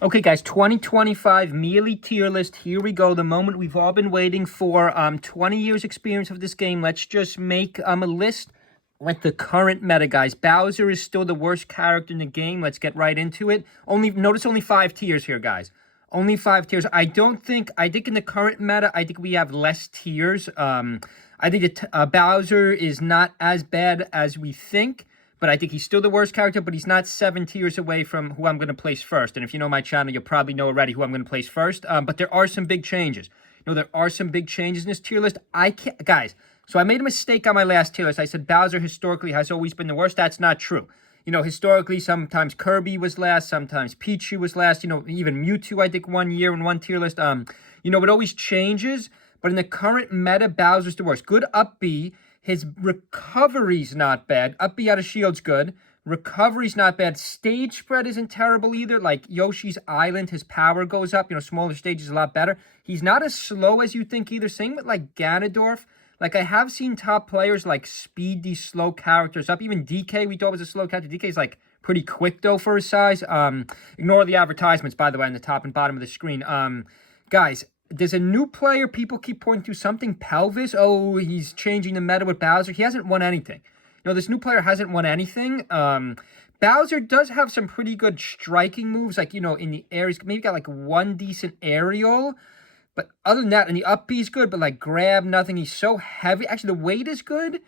Okay, guys, 2025 Mealy tier list. Here we go. The moment we've all been waiting for. 20 years experience of this game. Let's just make a list with the current meta, guys. Bowser is still the worst character in the game. Let's get right into it. Notice only 5 tiers here, guys. Only 5 tiers. I think in the current meta, I think we have less tiers. I think Bowser is not as bad as we think. But I think he's still the worst character, but he's not 7 tiers away from who I'm going to place first. And if you know my channel, you'll probably know already who I'm going to place first. But there are some big changes. There are some big changes in this tier list. Guys, so I made a mistake on my last tier list. I said Bowser historically has always been the worst. That's not true. Historically, sometimes Kirby was last, sometimes Pichu was last. Even Mewtwo, I think, 1 year in one tier list. It always changes. But in the current meta, Bowser's the worst. Good up B. His recovery's not bad. Up B out of shield's good. Recovery's not bad. Stage spread isn't terrible either. Like Yoshi's Island, his power goes up. Smaller stages a lot better. He's not as slow as you think either. Same with like Ganondorf. Like I have seen top players like speed these slow characters up. Even DK we thought was a slow character. DK's like pretty quick though for his size. Ignore the advertisements, by the way, on the top and bottom of the screen. Guys, there's a new player people keep pointing to, something Pelvis. Oh, he's changing the meta with Bowser. He hasn't won anything. This new player hasn't won anything. Bowser does have some pretty good striking moves, like, in the air. He's maybe got like one decent aerial. But other than that, and the up B's good, but like grab, nothing. He's so heavy. Actually, the weight is good.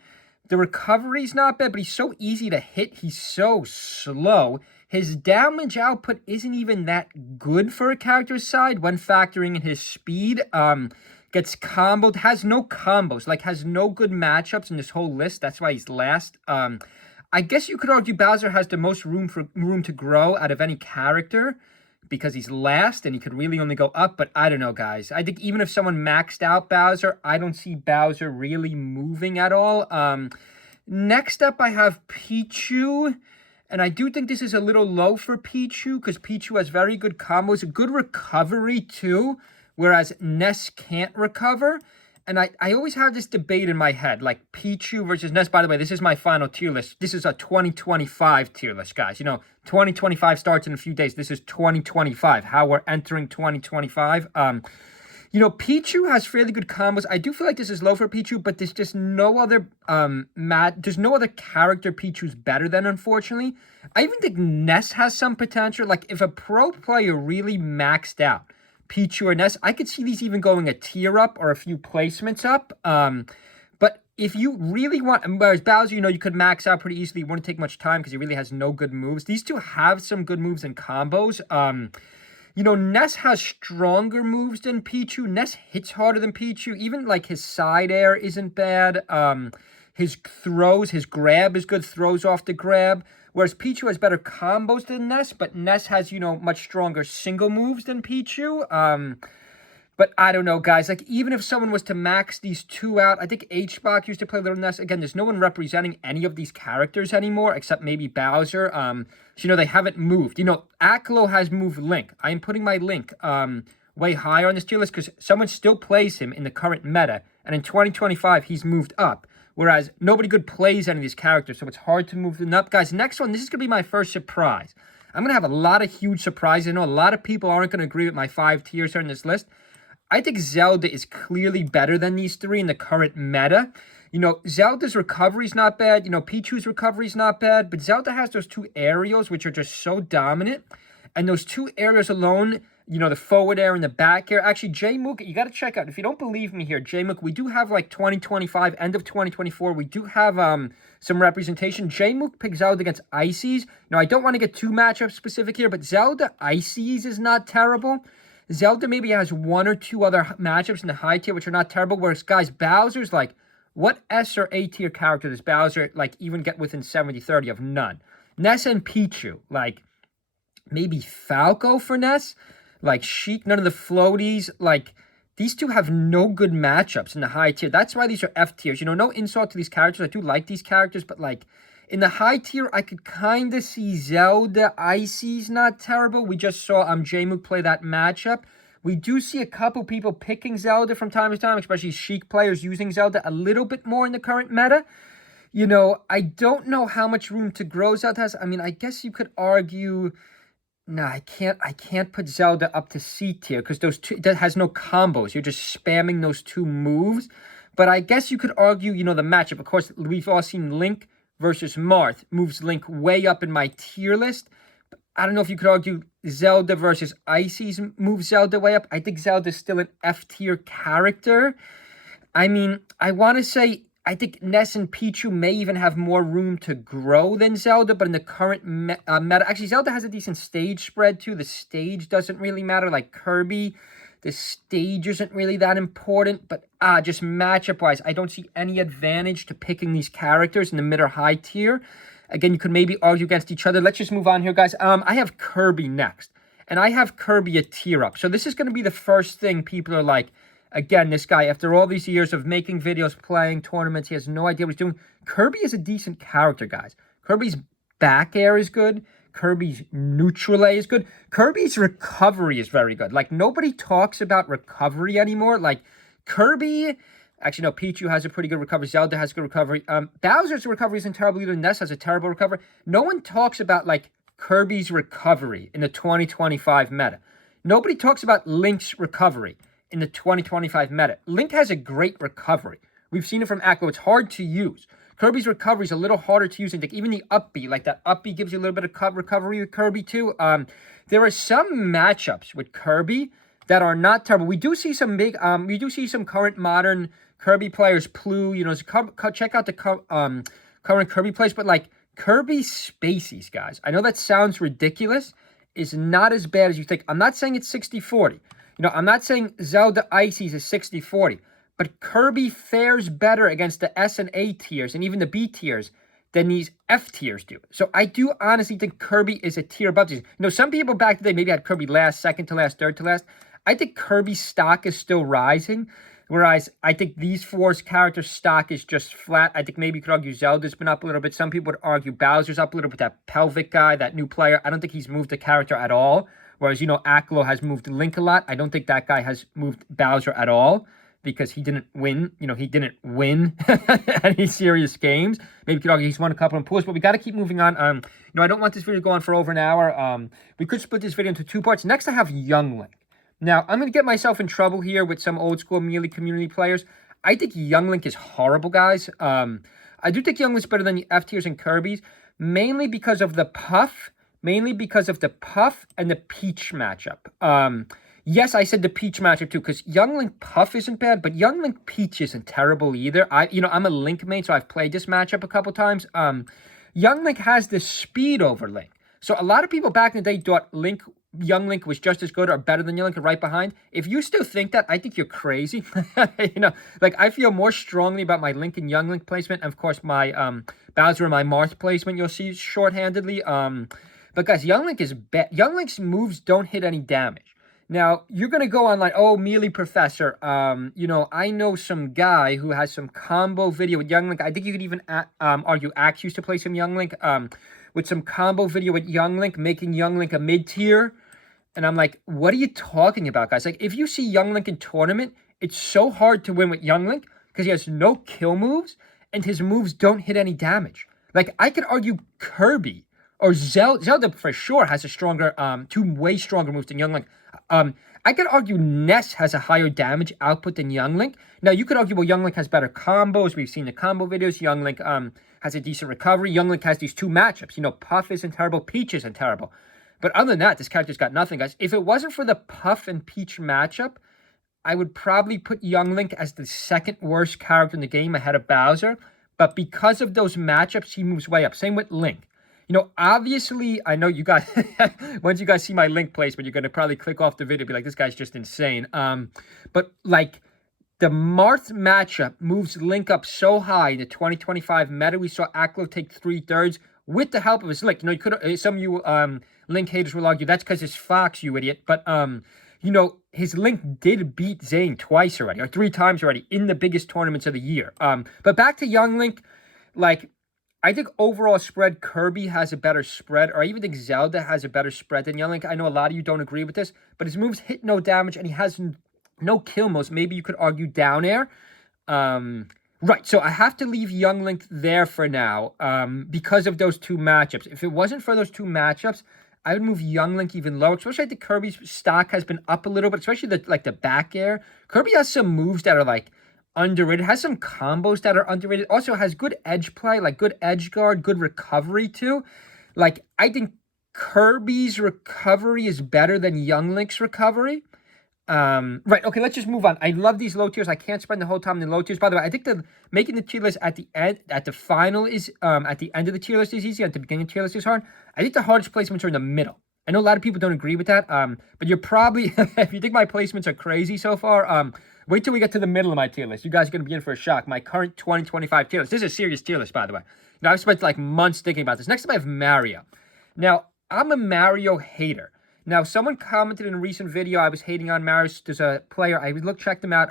The recovery's not bad, but he's so easy to hit. He's so slow. His damage output isn't even that good for a character's side when factoring in his speed. Gets comboed, has no combos, like has no good matchups in this whole list. That's why he's last. I guess you could argue Bowser has the most room to grow out of any character because he's last and he could really only go up. But I don't know, guys. I think even if someone maxed out Bowser, I don't see Bowser really moving at all. Next up, I have Pichu. And I do think this is a little low for Pichu because Pichu has very good combos, a good recovery too, whereas Ness can't recover. And I always have this debate in my head, like Pichu versus Ness. By the way, this is my final tier list. This is a 2025 tier list, guys. 2025 starts in a few days. This is 2025, how we're entering 2025. Pichu has fairly good combos. I do feel like this is low for Pichu, but there's just no other there's no other character Pichu's better than, unfortunately. I even think Ness has some potential. Like, if a pro player really maxed out Pichu or Ness, I could see these even going a tier up or a few placements up. But if you really want, whereas Bowser, you could max out pretty easily. It wouldn't take much time because he really has no good moves. These two have some good moves and combos. Ness has stronger moves than Pichu. Ness hits harder than Pichu. Even, like, his side air isn't bad. His grab is good, throws off the grab. Whereas Pichu has better combos than Ness, but Ness has, much stronger single moves than Pichu. But I don't know, guys. Like, even if someone was to max these two out, I think HBox used to play Little Ness. Again, there's no one representing any of these characters anymore, except maybe Bowser. So, they haven't moved. Aklo has moved Link. I am putting my Link way higher on this tier list because someone still plays him in the current meta. And in 2025, he's moved up. Whereas nobody good plays any of these characters, so it's hard to move them up. Guys, next one, this is going to be my first surprise. I'm going to have a lot of huge surprises. I know a lot of people aren't going to agree with my 5 tiers here in this list. I think Zelda is clearly better than these 3 in the current meta. Zelda's recovery's not bad. Pichu's recovery's not bad. But Zelda has those 2 aerials, which are just so dominant. And those 2 aerials alone, the forward air and the back air. Actually, J-Mook, you got to check out. If you don't believe me here, J-Mook, we do have like 2025, end of 2024. We do have some representation. J-Mook picks Zelda against Ices. I don't want to get too matchup specific here, but Zelda Ices is not terrible. Zelda maybe has 1 or 2 other matchups in the high tier, which are not terrible. Whereas, guys, Bowser's like, what S or A tier character does Bowser, like, even get within 70-30 of? None. Ness and Pichu, like, maybe Falco for Ness. Like, Sheik, none of the floaties. Like, these two have no good matchups in the high tier. That's why these are F tiers. No insult to these characters. I do like these characters, but, like, in the high tier, I could kind of see Zelda. Icy's not terrible. We just saw J-Mook play that matchup. We do see a couple people picking Zelda from time to time, especially Sheik players using Zelda a little bit more in the current meta. I don't know how much room to grow Zelda has. I mean, I guess you could argue No, I can't put Zelda up to C tier because those two, that has no combos. You're just spamming those two moves. But I guess you could argue, you know, the matchup. Of course, we've all seen Link versus Marth moves Link way up in my tier list. I don't know if you could argue Zelda versus Icy's moves Zelda way up. I think Zelda's still an F tier character. I mean, I want to say, I think Ness and Pichu may even have more room to grow than Zelda, but in the current meta, actually, Zelda has a decent stage spread too. The stage doesn't really matter, like Kirby. The stage isn't really that important, but just matchup-wise, I don't see any advantage to picking these characters in the mid or high tier. Again, you could maybe argue against each other. Let's just move on here, guys. I have Kirby next, and I have Kirby a tier up. So this is going to be the first thing people are like, again, this guy, after all these years of making videos, playing tournaments, he has no idea what he's doing. Kirby is a decent character, guys. Kirby's back air is good. Kirby's neutral A is good. Kirby's recovery is very good. Like, nobody talks about recovery anymore. Like, Kirby... Actually, no, Pichu has a pretty good recovery. Zelda has good recovery. Bowser's recovery isn't terrible either. Ness has a terrible recovery. No one talks about, like, Kirby's recovery in the 2025 meta. Nobody talks about Link's recovery in the 2025 meta. Link has a great recovery. We've seen it from Echo. It's hard to use. Kirby's recovery is a little harder to use. And even the up B, like that up B gives you a little bit of recovery with Kirby too. There are some matchups with Kirby that are not terrible. We do see some big, we do see some current modern Kirby players, Plu, you know, check out the current Kirby players, but like Kirby Spaceys, guys. I know that sounds ridiculous. Is not as bad as you think. I'm not saying it's 60-40. You know, I'm not saying Zelda Icy's is 60-40, but Kirby fares better against the S and A tiers and even the B tiers than these F tiers do. So I do honestly think Kirby is a tier above these. You know, some people back today maybe had Kirby last, second to last, third to last. I think Kirby's stock is still rising, whereas I think these four's character stock is just flat. I think maybe you could argue Zelda's been up a little bit. Some people would argue Bowser's up a little bit. That Pelvic guy, that new player, I don't think he's moved the character at all. Whereas, you know, Aklo has moved Link a lot. I don't think that guy has moved Bowser at all because he didn't win. You know, he didn't win any serious games. Maybe you could argue he's won a couple of pools, but we got to keep moving on. You know, I don't want this video to go on for over an hour. We could split this video into two parts. Next, I have Young Link. Now, I'm going to get myself in trouble here with some old school Melee community players. I think Young Link is horrible, guys. I do think Young Link's better than the F tiers and Kirby's, mainly because of the Puff, and the Peach matchup. Yes, I said the Peach matchup too, because Young Link Puff isn't bad, but Young Link Peach isn't terrible either. I'm a Link main, so I've played this matchup a couple times. Young Link has the speed over Link. So a lot of people back in the day thought Young Link was just as good or better than Young Link, right behind. If you still think that, I think you're crazy. You know, like I feel more strongly about my Link and Young Link placement, and of course my Bowser and my Marth placement. You'll see shorthandedly. But guys, Young Link is bad. Young Link's moves don't hit any damage. Now you're gonna go on like, oh, Melee Professor. You know, I know some guy who has some combo video with Young Link. I think you could even argue Axe used to play some Young Link. With some combo video with Young Link, making Young Link a mid-tier. And I'm like, what are you talking about, guys? Like, if you see Young Link in tournament, it's so hard to win with Young Link because he has no kill moves and his moves don't hit any damage. Like, I could argue Kirby or Zelda for sure has a stronger, two way stronger moves than Young Link. I could argue Ness has a higher damage output than Young Link. Now, you could argue, well, Young Link has better combos. We've seen the combo videos. Young Link has a decent recovery. Young Link has these two matchups. You know, Puff isn't terrible. Peach isn't terrible. But other than that, this character's got nothing, guys. If it wasn't for the Puff and Peach matchup, I would probably put Young Link as the second worst character in the game ahead of Bowser. But because of those matchups, he moves way up. Same with Link. You know, obviously, I know you guys, once you guys see my Link placement, you're going to probably click off the video and be like, this guy's just insane. But, like, the Marth matchup moves Link up so high in the 2025 meta. We saw Aklo take 3/3 with the help of his Link. You know, you could some of you Link haters will argue that's because it's Fox, you idiot. But, you know, his Link did beat Zane twice already, or 3 times already, in the biggest tournaments of the year. But back to Young Link, like, I think overall spread, Kirby has a better spread, or I even think Zelda has a better spread than Young Link. I know a lot of you don't agree with this, but his moves hit no damage, and he has no kill moves. Maybe you could argue down air. Right, so I have to leave Young Link there for now because of those two matchups. If it wasn't for those two matchups, I would move Young Link even lower, especially I think Kirby's stock has been up a little bit, especially the back air. Kirby has some moves that are like underrated, has some combos that are underrated, also has good edge play, like good edge guard, good recovery too. Like, I think Kirby's recovery is better than Young Link's recovery. Right, okay, let's just move on. I love these low tiers. I can't spend the whole time in the low tiers. By the way, I think making the tier list at the end, at the final is, at the end of the tier list is easy. At the beginning of the tier list is hard. I think the hardest placements are in the middle. I know a lot of people don't agree with that, but you're probably, if you think my placements are crazy so far, wait till we get to the middle of my tier list. You guys are going to be in for a shock. My current 2025 tier list. This is a serious tier list, by the way. You know, I've spent like months thinking about this. Next up, I have Mario. Now, I'm a Mario hater. Now, someone commented in a recent video I was hating on Mario. There's a player, I checked him out.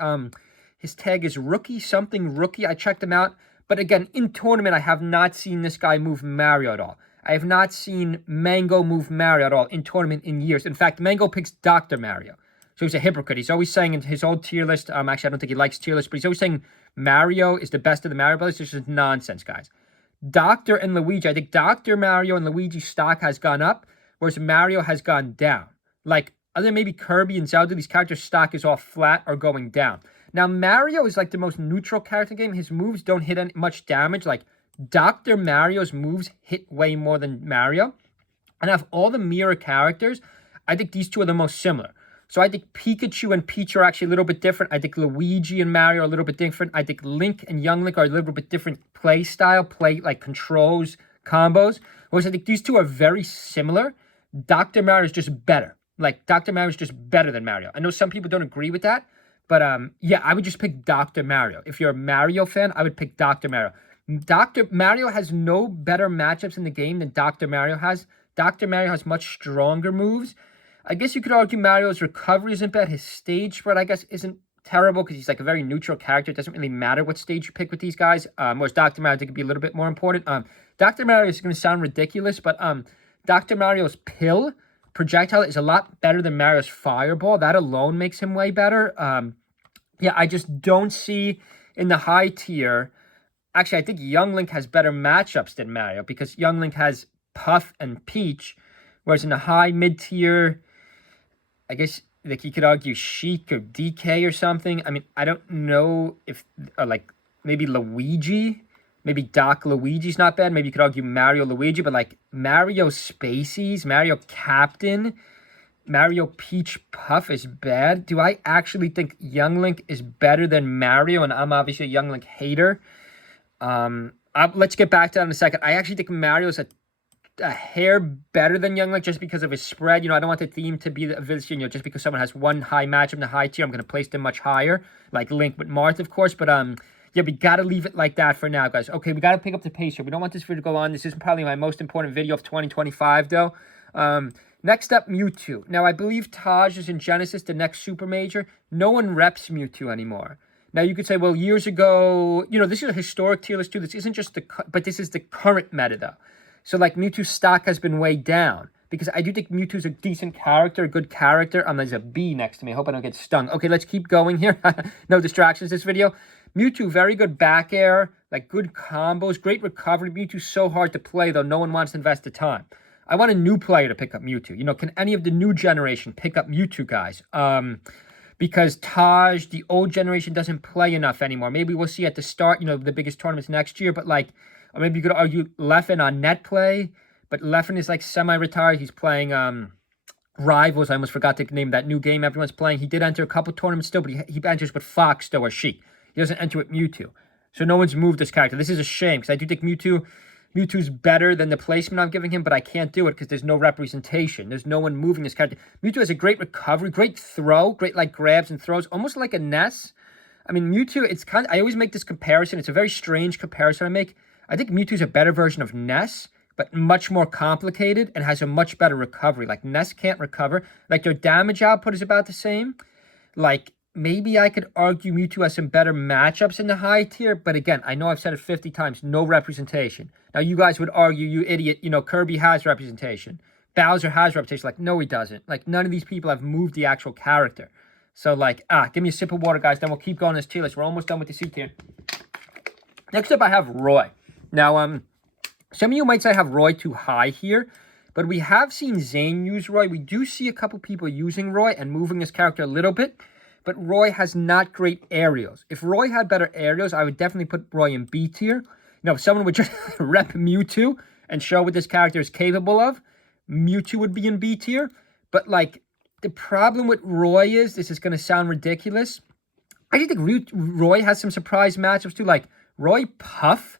His tag is rookie, something rookie. I checked him out. But again, in tournament, I have not seen this guy move Mario at all. I have not seen Mango move Mario at all in tournament in years. In fact, Mango picks Dr. Mario. So he's a hypocrite. He's always saying in his old tier list, actually, I don't think he likes tier list, but he's always saying Mario is the best of the Mario Brothers. This is nonsense, guys. Dr. and Luigi, I think Dr. Mario and Luigi's stock has gone up, whereas Mario has gone down. Like, other than maybe Kirby and Zelda, these characters' stock is all flat or going down. Now, Mario is like the most neutral character in the game. His moves don't hit much damage. Like, Dr. Mario's moves hit way more than Mario. And out of all the mirror characters, I think these two are the most similar. So I think Pikachu and Pichu are actually a little bit different. I think Luigi and Mario are a little bit different. I think Link and Young Link are a little bit different play style, like controls, combos. Whereas I think these two are very similar. Dr. Mario is just better. Like, Dr. Mario is just better than Mario. I know some people don't agree with that, but yeah, I would just pick Dr. Mario. If you're a Mario fan, I would pick Dr. Mario. Dr. Mario has no better matchups in the game than Dr. Mario has. Dr. Mario has much stronger moves. I guess you could argue Mario's recovery isn't bad. His stage spread, I guess, isn't terrible because he's like a very neutral character. It doesn't really matter what stage you pick with these guys. Whereas Dr. Mario, I think, could be a little bit more important. Dr. Mario is going to sound ridiculous, but Dr. Mario's pill projectile is a lot better than Mario's fireball. That alone makes him way better. Yeah, I just don't see in the high tier. Actually, I think Young Link has better matchups than Mario because Young Link has Puff and Peach, whereas in the high mid-tier, I guess like you could argue Sheik or DK or something. I mean, I don't know if, like, maybe Luigi, maybe Doc Luigi's not bad. Maybe you could argue Mario Luigi, but like Mario Spaceys, Mario Captain, Mario Peach Puff is bad. Do I actually think Young Link is better than Mario? And I'm obviously a Young Link hater. Let's get back to that in a second. I actually think Mario's a hair better than Young Link just because of his spread. You know, I don't want the theme to be this, you know, just because someone has one high matchup in the high tier, I'm going to place them much higher, like Link with Marth, of course. But yeah, we got to leave it like that for now, guys. Okay, we got to pick up the pace here. We don't want this video to go on. This is probably my most important video of 2025, though. Next up, Mewtwo. Now, I believe Taj is in Genesis, the next Super Major. No one reps Mewtwo anymore. Now, you could say, well, years ago, you know, this is a historic tier list, too. This isn't just but this is the current meta, though. So, like, Mewtwo's stock has been way down. Because I do think Mewtwo's a decent character, a good character. There's a bee next to me. I hope I don't get stung. Okay, let's keep going here. No distractions this video. Mewtwo, very good back air. Like, good combos. Great recovery. Mewtwo's so hard to play, though. No one wants to invest the time. I want a new player to pick up Mewtwo. You know, can any of the new generation pick up Mewtwo, guys? Because Taj, the old generation, doesn't play enough anymore. Maybe we'll see at the start, you know, the biggest tournaments next year. But, like, or maybe you could argue Leffen on net play. But Leffen is, like, semi-retired. He's playing Rivals. I almost forgot to name that new game everyone's playing. He did enter a couple tournaments still, but he enters with Fox still or Sheik. He doesn't enter with Mewtwo. So no one's moved this character. This is a shame because I do think Mewtwo's better than the placement I'm giving him, but I can't do it because there's no representation. There's no one moving this character. Mewtwo has a great recovery, great throw, great, like, grabs and throws, almost like a Ness. I mean, Mewtwo, it's kind of, I always make this comparison. It's a very strange comparison I make. I think Mewtwo's a better version of Ness, but much more complicated and has a much better recovery. Like, Ness can't recover. Like, their damage output is about the same. Like, maybe I could argue Mewtwo has some better matchups in the high tier, but again, I know I've said it 50 times, no representation. Now, you guys would argue, you idiot, you know, Kirby has representation. Bowser has representation. Like, no, he doesn't. Like, none of these people have moved the actual character. So, like, give me a sip of water, guys, then we'll keep going this tier list. We're almost done with the C tier. Next up, I have Roy. Now, some of you might say I have Roy too high here. But we have seen Zane use Roy. We do see a couple people using Roy and moving his character a little bit. But Roy has not great aerials. If Roy had better aerials, I would definitely put Roy in B tier. If someone would just rep Mewtwo and show what this character is capable of, Mewtwo would be in B tier. But, like, the problem with Roy is, this is going to sound ridiculous, I just think Roy has some surprise matchups too. Like, Roy Puff.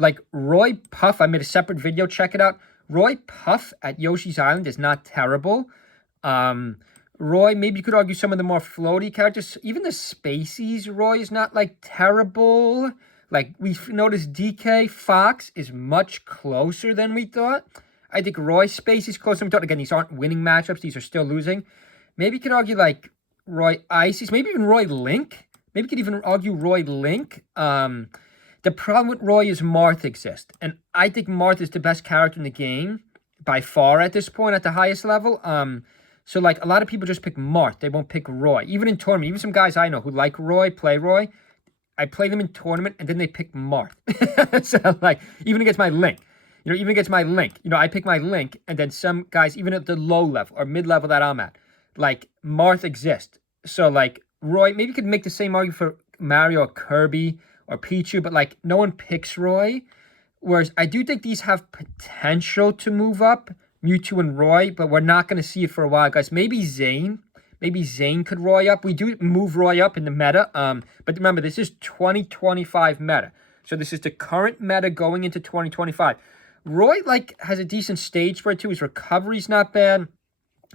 I made a separate video, check it out. Roy Puff at Yoshi's Island is not terrible. Roy, maybe you could argue some of the more floaty characters. Even the Spaceys, Roy is not, like, terrible. Like, we've noticed DK Fox is much closer than we thought. I think Roy Space is closer than we thought. Again, these aren't winning matchups. These are still losing. Maybe you could argue, like, Roy Ices. Maybe even Roy Link. Maybe you could even argue Roy Link. The problem with Roy is Marth exists. And I think Marth is the best character in the game by far at this point at the highest level. So, like, a lot of people just pick Marth. They won't pick Roy. Even in tournament, even some guys I know who like Roy, play Roy, I play them in tournament, and then they pick Marth. So, like, even against my Link. I pick my Link, and then some guys, even at the low level or mid-level that I'm at, like, Marth exists. So, like, Roy, maybe you could make the same argument for Mario or Kirby or Pichu, but, like, no one picks Roy. Whereas I do think these have potential to move up, Mewtwo and Roy, but we're not going to see it for a while, guys. Maybe Zane could Roy up. We do move Roy up in the meta, but remember, this is 2025 meta. So this is the current meta going into 2025. Roy, like, has a decent stage spread, too. His recovery's not bad.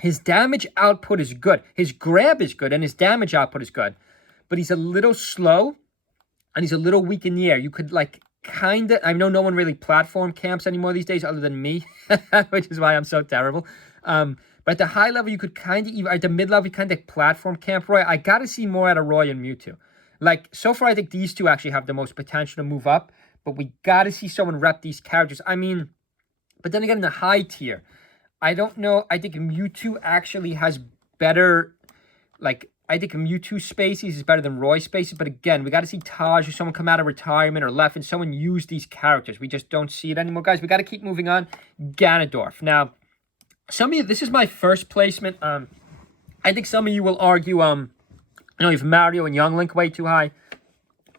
His damage output is good. His grab is good, and his damage output is good. But he's a little slow, and he's a little weak in the air. You could, like, kind of... I know no one really platform camps anymore these days other than me, which is why I'm so terrible. But at the high level, you could kind of... Even at the mid-level, you kind of platform camp Roy. I got to see more out of Roy and Mewtwo. Like, so far, I think these two actually have the most potential to move up. But we got to see someone rep these characters. I mean... But then again, in the high tier... I don't know. I think Mewtwo actually has better, like, I think Mewtwo Spaces is better than Roy Spaces. But again, we got to see Taj or someone come out of retirement or left and someone use these characters. We just don't see it anymore, guys. We got to keep moving on. Ganondorf. Now, some of you, this is my first placement. I think some of you will argue, you have Mario and Young Link way too high.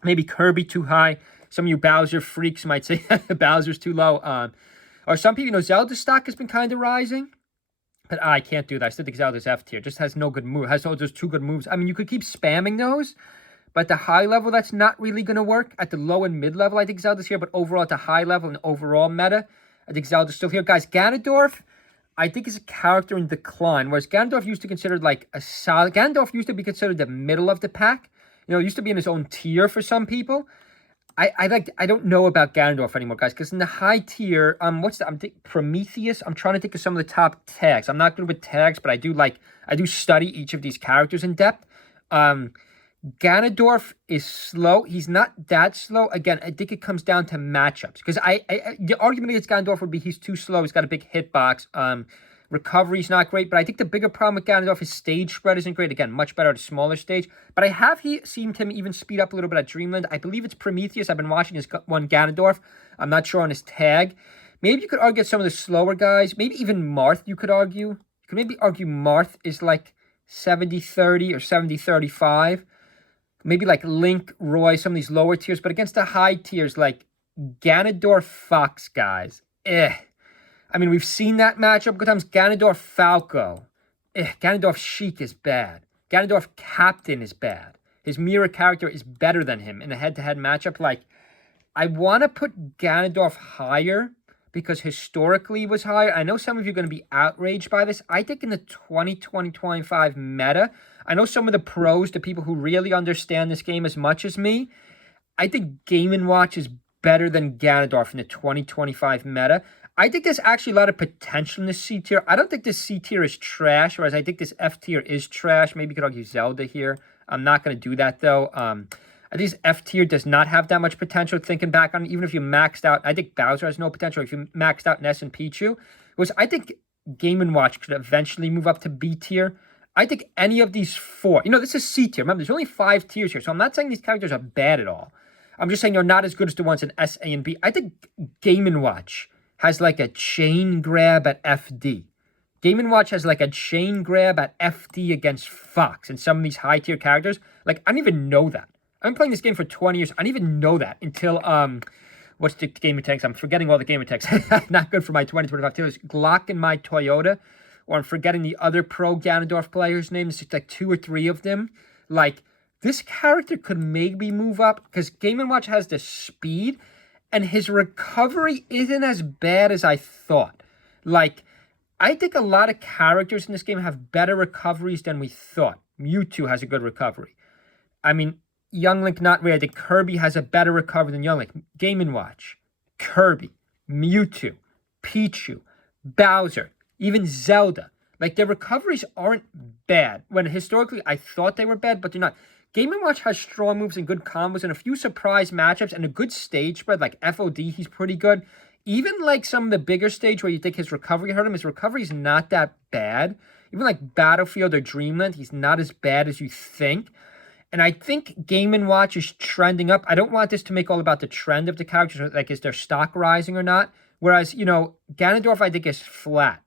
Maybe Kirby too high. Some of you Bowser freaks might say Bowser's too low. Or some people, Zelda's stock has been kind of rising. But I can't do that. I still think Zelda's F tier. Just has no good move. Has just two good moves. I mean, you could keep spamming those. But at the high level, that's not really going to work. At the low and mid level, I think Zelda's here. But overall, at the high level and overall meta, I think Zelda's still here. Guys, Ganondorf, I think is a character in decline. Whereas Ganondorf used to be considered like a solid... Ganondorf used to be considered the middle of the pack. It used to be in his own tier for some people. I don't know about Ganondorf anymore, guys, because in the high tier, Prometheus. I'm trying to think of some of the top tags. I'm not good with tags, but I do study each of these characters in depth. Ganondorf is slow. He's not that slow. Again, I think it comes down to matchups. Because the argument against Ganondorf would be he's too slow. He's got a big hitbox. Recovery's not great, but I think the bigger problem with Ganondorf is stage spread isn't great. Again, much better at a smaller stage. But I have seen him even speed up a little bit at Dreamland. I believe it's Prometheus. I've been watching his one Ganondorf. I'm not sure on his tag. Maybe you could argue some of the slower guys. Maybe even Marth, you could argue. You could maybe argue Marth is like 70-30 or 70-35. Maybe like Link, Roy, some of these lower tiers. But against the high tiers, like Ganondorf Fox, guys. I mean, we've seen that matchup a couple times. Ganondorf Falco. Ganondorf Sheik is bad. Ganondorf Captain is bad. His mirror character is better than him in a head-to-head matchup. Like, I want to put Ganondorf higher because historically he was higher. I know some of you are going to be outraged by this. I think in the 2020-25 meta, I know some of the pros, the people who really understand this game as much as me, I think Game & Watch is better than Ganondorf in the 2025 meta. I think there's actually a lot of potential in this C tier. I don't think this C tier is trash, whereas I think this F tier is trash. Maybe you could argue Zelda here. I'm not going to do that, though. I think this F tier does not have that much potential. Thinking back on it, even if you maxed out, I think Bowser has no potential. If you maxed out Ness and Pichu, which I think Game & Watch could eventually move up to B tier. I think any of these four, this is C tier. Remember, there's only 5 tiers here, so I'm not saying these characters are bad at all. I'm just saying they're not as good as the ones in S, A, and B. I think Game & Watch has like a chain grab at FD. Game & Watch has like a chain grab at FD against Fox and some of these high tier characters. Like, I didn't even know that. I've been playing this game for 20 years. I didn't even know that until, what's the gamer tags? I'm forgetting all the gamer tags. Not good for my 2025 tiers. Glock and my Toyota. Or I'm forgetting the other pro Ganondorf players' names. It's like 2 or 3 of them. Like, this character could maybe move up because Game & Watch has the speed and his recovery isn't as bad as I thought. Like, I think a lot of characters in this game have better recoveries than we thought. Mewtwo has a good recovery. I mean, Young Link, not really. I think Kirby has a better recovery than Young Link. Game & Watch, Kirby, Mewtwo, Pichu, Bowser, even Zelda. Like, their recoveries aren't bad. When historically I thought they were bad, but they're not. Game & Watch has strong moves and good combos and a few surprise matchups and a good stage spread. Like, FOD, he's pretty good. Even like some of the bigger stage where you think his recovery hurt him, his recovery is not that bad. Even like Battlefield or Dreamland, he's not as bad as you think. And I think Game & Watch is trending up. I don't want this to make all about the trend of the characters, like is their stock rising or not. Whereas, you know, Ganondorf I think is flat.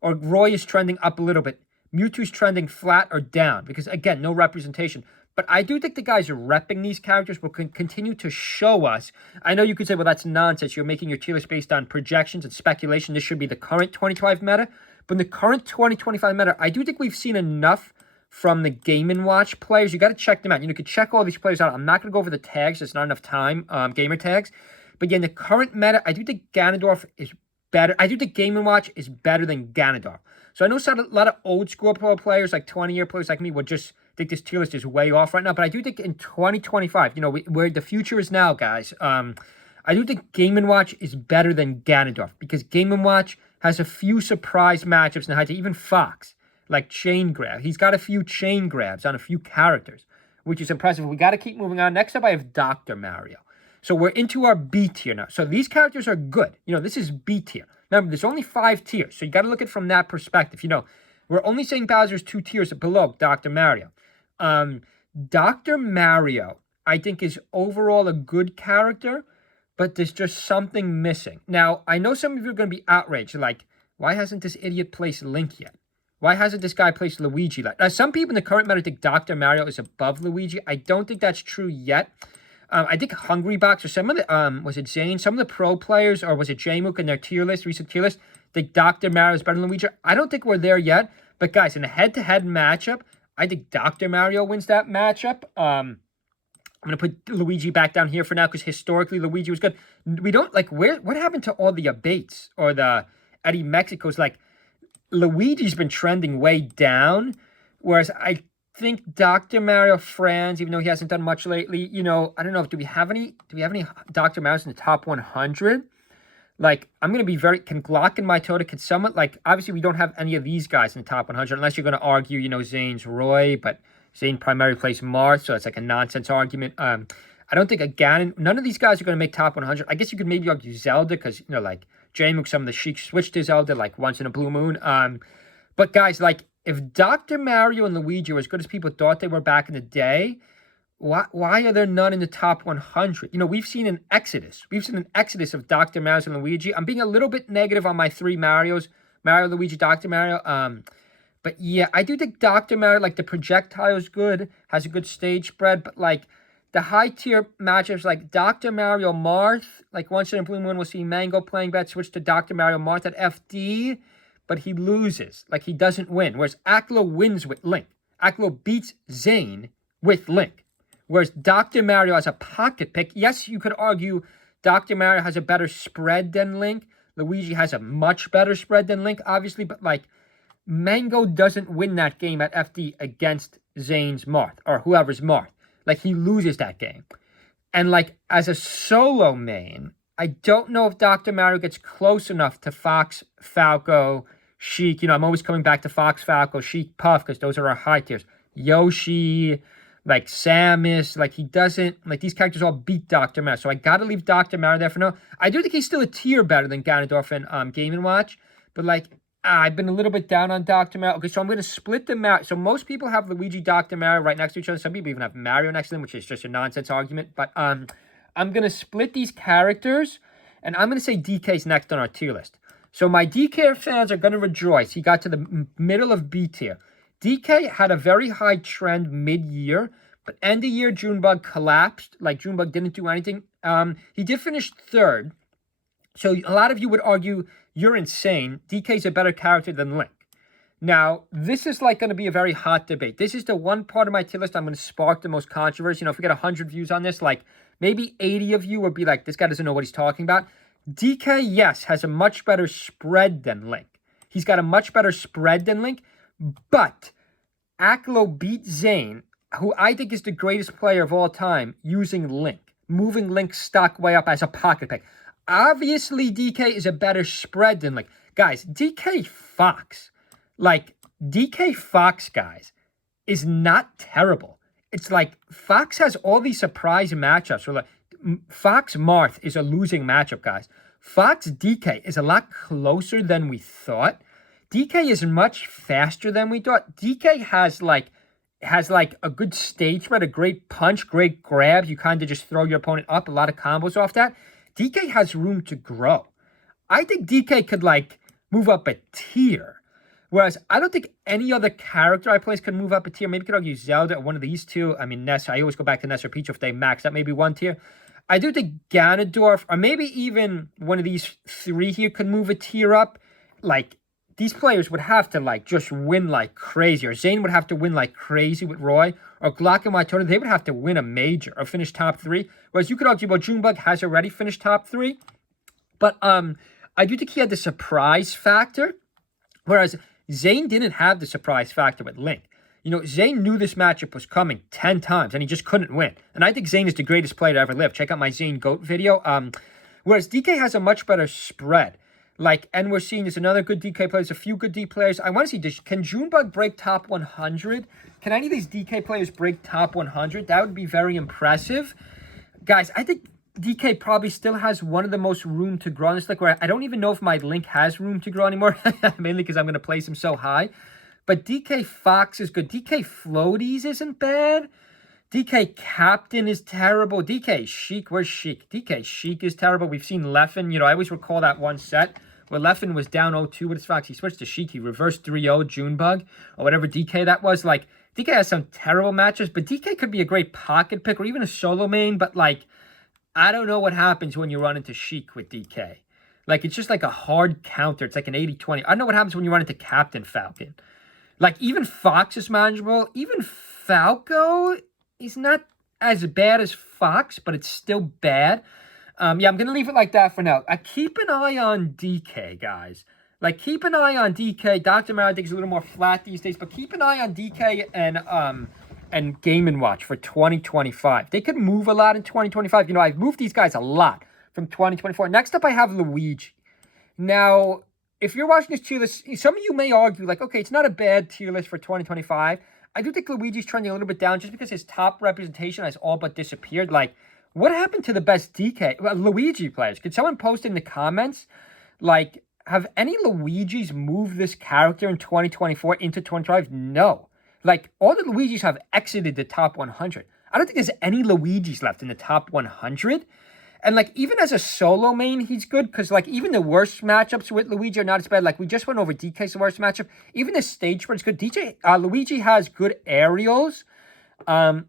Or Roy is trending up a little bit. Mewtwo's trending flat or down. Because again, no representation. But I do think the guys are repping these characters will continue to show us. I know you could say, well, that's nonsense. You're making your tier list based on projections and speculation. This should be the current 2025 meta. But in the current 2025 meta, I do think we've seen enough from the Game & Watch players. You got to check them out. You could check all these players out. I'm not going to go over the tags. There's not enough time, gamer tags. But yeah, in the current meta, I do think Ganondorf is better. I do think Game & Watch is better than Ganondorf. So I know a lot of old school pro players, like 20-year players like me, would just think this tier list is way off right now. But I do think in 2025, you know, where the future is now, guys, I do think Game & Watch is better than Ganondorf because Game & Watch has a few surprise matchups in high tier. Even Fox, like chain grab. He's got a few chain grabs on a few characters, which is impressive. We got to keep moving on. Next up, I have Dr. Mario. So we're into our B tier now. So these characters are good. You know, this is B tier. Remember, there's only 5 tiers. So you got to look at it from that perspective. You know, we're only saying Bowser's 2 tiers below Dr. Mario. Dr. Mario, I think, is overall a good character, but there's just something missing. Now, I know some of you are going to be outraged. Like, why hasn't this idiot placed Link yet? Why hasn't this guy placed Luigi? Some people in the current meta think Dr. Mario is above Luigi. I don't think that's true yet. I think Hungrybox or some of the, was it Zane? Some of the pro players, or was it Jmook in their tier list, recent tier list, think Dr. Mario is better than Luigi. I don't think we're there yet. But guys, in a head-to-head matchup, I think Dr. Mario wins that matchup. I'm going to put Luigi back down here for now because historically Luigi was good. We don't, like, what happened to all the abates or the Eddie Mexicos? Like, Luigi's been trending way down, whereas I think Dr. Mario Franz, even though he hasn't done much lately, you know, I don't know, do we have any Dr. Marios in the top 100? Like, I'm going to be can Glock and my Toda, could someone, like, obviously we don't have any of these guys in the top 100, unless you're going to argue, you know, Zane's Roy, but Zane primarily plays Marth, so it's like a nonsense argument. I don't think none of these guys are going to make top 100. I guess you could maybe argue Zelda, because, you know, like, Jmook, some of the Sheik switched to Zelda, like, once in a blue moon. But guys, like, if Dr. Mario and Luigi are as good as people thought they were back in the day, why are there none in the top 100? You know, we've seen an exodus. We've seen an exodus of Dr. Mario and Luigi. I'm being a little bit negative on my 3 Marios. Mario, Luigi, Dr. Mario. But yeah, I do think Dr. Mario, like, the projectile is good, has a good stage spread, but, like, the high-tier matchups, like Dr. Mario Marth, like, once in a blue moon, we'll see Mango playing bet, switch to Dr. Mario Marth at FD, but he loses. Like, he doesn't win. Whereas Aklo wins with Link. Aklo beats Zane with Link. Whereas Dr. Mario has a pocket pick. Yes, you could argue Dr. Mario has a better spread than Link. Luigi has a much better spread than Link, obviously. But, like, Mango doesn't win that game at FD against Zane's Marth, or whoever's Marth. Like, he loses that game. And, like, as a solo main, I don't know if Dr. Mario gets close enough to Fox, Falco, Sheik. You know, I'm always coming back to Fox, Falco, Sheik, Puff, because those are our high tiers. Yoshi, like Samus, like, he doesn't, like, these characters all beat Dr. Mario. So I got to leave Dr. Mario there for now. I do think he's still a tier better than Ganondorf and Game & Watch. But, like, I've been a little bit down on Dr. Mario. Okay, so I'm going to split the Mario. So most people have Luigi, Dr. Mario right next to each other. Some people even have Mario next to them, which is just a nonsense argument. But I'm going to split these characters. And I'm going to say DK's next on our tier list. So my DK fans are going to rejoice. He got to the middle of B tier. DK had a very high trend mid-year, but end of year Junebug collapsed. Like Junebug didn't do anything. He did finish third. So a lot of you would argue you're insane. DK's a better character than Link. Now, this is like going to be a very hot debate. This is the one part of my tier list I'm going to spark the most controversy. You know, if we get 100 views on this, like maybe 80 of you would be like, this guy doesn't know what he's talking about. DK, yes, has a much better spread than Link. He's got a much better spread than Link, but Aklo beat Zane, who I think is the greatest player of all time, using Link, moving Link's stock way up as a pocket pick. Obviously, DK is a better spread than Link. Guys, DK Fox, guys, is not terrible. It's like Fox has all these surprise matchups. Where like Fox Marth is a losing matchup, guys. Fox DK is a lot closer than we thought. DK is much faster than we thought. DK has like a good stage spread, a great punch, great grab. You kind of just throw your opponent up, a lot of combos off that. DK has room to grow. I think DK could like move up a tier. Whereas I don't think any other character I place could move up a tier. Maybe you could argue Zelda or one of these two. I mean, Ness, I always go back to Ness or Pichu if they max that maybe one tier. I do think Ganondorf or maybe even one of these three here could move a tier up. Like, these players would have to, like, just win like crazy. Or Zane would have to win like crazy with Roy. Or Glock and Wytona, they would have to win a major or finish top 3. Whereas you could argue, well, Junebug has already finished top 3. But I do think he had the surprise factor. Whereas Zane didn't have the surprise factor with Link. You know, Zane knew this matchup was coming 10 times, and he just couldn't win. And I think Zane is the greatest player to ever live. Check out my Zane GOAT video. Whereas DK has a much better spread. Like, and we're seeing there's another good DK players, a few good D players. I want to see, can Junebug break top 100? Can any of these DK players break top 100? That would be very impressive. Guys, I think DK probably still has one of the most room to grow on this. Like, where I don't even know if my Link has room to grow anymore. Mainly because I'm going to place him so high. But DK Fox is good. DK Floaties isn't bad. DK Captain is terrible. DK Sheik, where's Sheik? DK Sheik is terrible. We've seen Leffen. You know, I always recall that one set where Leffen was down 0-2 with his Fox. He switched to Sheik. He reversed 3-0 Junebug or whatever DK that was. Like, DK has some terrible matches, but DK could be a great pocket pick or even a solo main. But, like, I don't know what happens when you run into Sheik with DK. Like, it's just like a hard counter. It's like an 80-20. I don't know what happens when you run into Captain Falcon. Like, even Fox is manageable. Even Falco is not as bad as Fox, but it's still bad. Yeah, I'm going to leave it like that for now. Keep an eye on DK, guys. Like, keep an eye on DK. Dr. Mario, I think, is a little more flat these days, but keep an eye on DK and Game & Watch for 2025. They could move a lot in 2025. You know, I've moved these guys a lot from 2024. Next up, I have Luigi. Now, if you're watching this tier list, some of you may argue, like, okay, it's not a bad tier list for 2025. I do think Luigi's trending a little bit down just because his top representation has all but disappeared. Like, what happened to the best Luigi players? Could someone post in the comments, like, have any Luigis moved this character in 2024 into 2025? No. Like, all the Luigis have exited the top 100. I don't think there's any Luigis left in the top 100. And, like, even as a solo main, he's good. Because, like, even the worst matchups with Luigi are not as bad. Like, we just went over DK's worst matchup. Even the stage spread's good. Luigi has good aerials.